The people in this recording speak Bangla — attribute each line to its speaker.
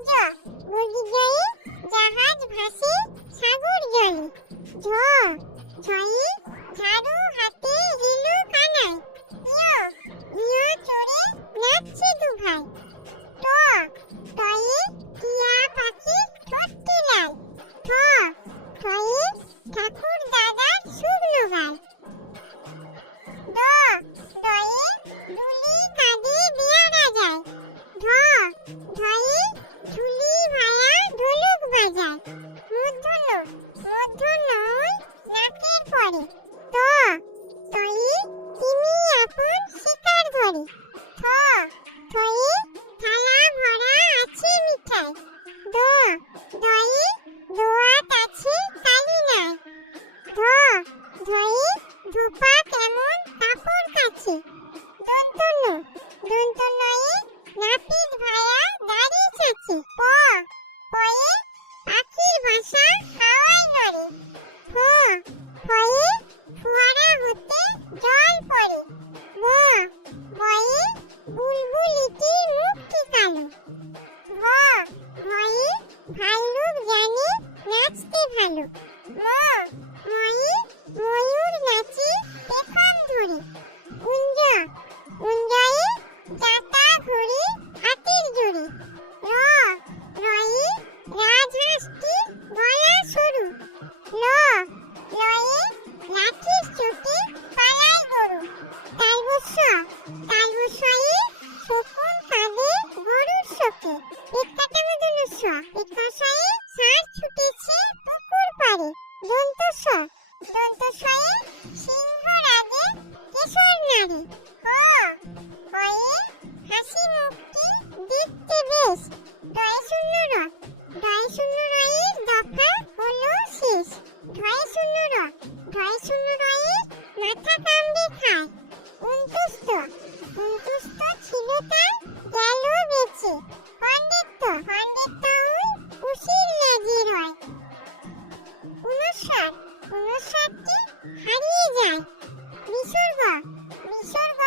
Speaker 1: সমুদ্র নদীর জলে জাহাজ ভাসে সাগর জলে ঝ ঝয়ে ঝাড়ু হাতে দই দোয়াত আছে কালি নাই ধ ধই ধূপা কেমন কাছে। নাচতে ভালো। মা ময়ি ময়ূর নাচি পেখম ধরি। উঞ্জা উঞ্জায়ে যাতা ঘুরি হাতির জুড়ি র, রয়ে রাজহাঁসটি গলা সরু। ল লয়ে লাঠির চোটে পালায় গরু। তাই বুঝছ হলুদ শাক হলুদ শাকটি হারিয়ে যায়। মিশর বা